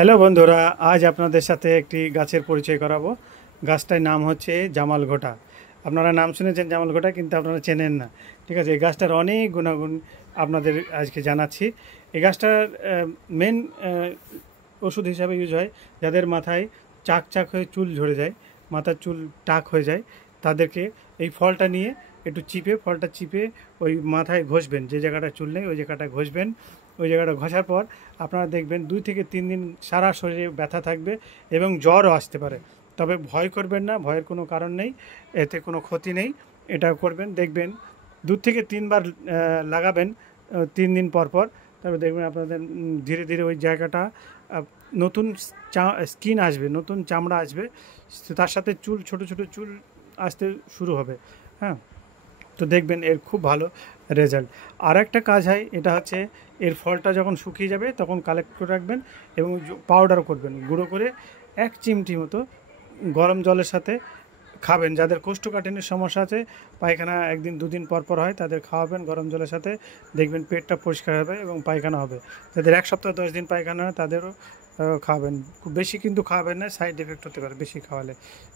Hello বন্ধুরা, আজ আপনাদের সাথে একটি গাছের পরিচয় করাবো। গাছটার নাম হচ্ছে জামালঘোটা। আপনারা নাম শুনেছেন জামালঘোটা, কিন্তু আপনারা চেনেন না। ঠিক আছে, এই গাছটার অনেক গুণাগুণ আপনাদের আজকে জানাচ্ছি। এই গাছটার মেন ওষুধ হিসাবে ইউজ হয় যাদের মাথায় চাক চাক হয়ে চুল ঝরে যায়, মাথার চুল টাক হয়ে যায়, তাদেরকে এই ফলটা নিয়ে একটু ফলটা চিপে ওই মাথায় ঘষবেন। যে জায়গাটা চুল নেই ওই জায়গাটা ঘষবেন। ওই জায়গাটা ঘষার পর আপনারা দেখবেন 2 থেকে 3 দিন সারা শরীরে ব্যথা থাকবে এবং জ্বরও আসতে পারে। তবে ভয় করবেন না, ভয়ের কোনো কারণ নেই, এতে কোনো ক্ষতি নেই। এটা করবেন, দেখবেন 2 থেকে 3 বার লাগাবেন 3 দিন পর পর। তারপর দেখবেন আপনাদের ধীরে ধীরে ওই জায়গাটা নতুন স্কিন আসবে, নতুন চামড়া আসবে, তার সাথে চুল, ছোট ছোট চুল আসতে শুরু হবে। হ্যাঁ, তো দেখবেন এর খুব ভালো রেজাল্ট। আর একটা কাজ হয়, এটা হচ্ছে এর ফলটা যখন শুকিয়ে যাবে তখন কালেক্ট করে রাখবেন এবং পাউডার করবেন, গুঁড়ো করে 1 চিমটি মতো গরম জলের সাথে খাবেন। যাদের কোষ্ঠকাঠিন্যের সমস্যা আছে, পায়খানা 1 দিন 2 দিন পর পর হয়, তাদের খাওয়াবেন গরম জলের সাথে, দেখবেন পেটটা পরিষ্কার হবে এবং পায়খানা হবে। যাদের 1 সপ্তাহ 10 দিন পায়খানা হয় তাদেরও খাওয়াবেন। খুব বেশি কিন্তু খাওয়াবেন না, সাইড এফেক্ট হতে পারে বেশি খাওয়ালে।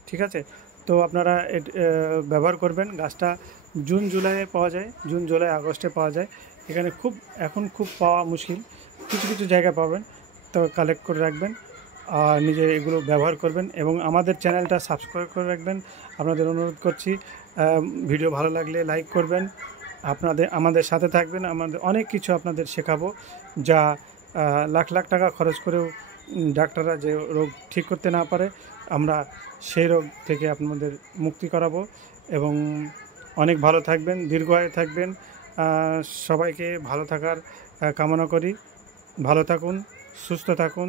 ঠিক আছে, তো আপনারা ব্যবহার করবেন। গাছটা জুন জুলাইয়ে পাওয়া যায়, জুন জুলাই আগস্টে পাওয়া যায়। এখানে এখন খুব পাওয়া মুশকিল, কিছু কিছু জায়গায় পাবেন। তো কালেক্ট করে রাখবেন আর নিজে এগুলো ব্যবহার করবেন এবং আমাদের চ্যানেলটা সাবস্ক্রাইব করে রাখবেন। আপনাদের অনুরোধ করছি, ভিডিও ভালো লাগলে লাইক করবেন, আমাদের সাথে থাকবেন। আমাদের অনেক কিছু আপনাদের শেখাবো, যা লাখ লাখ টাকা খরচ করেও ডাক্তাররা যে রোগ ঠিক করতে না পারে, আমরা সেই রোগ থেকে আপনাদের মুক্তি করাবো। এবং অনেক ভালো থাকবেন, দীর্ঘায়ু থাকবেন। সবাইকে ভালো থাকার কামনা করি। ভালো থাকুন, সুস্থ থাকুন।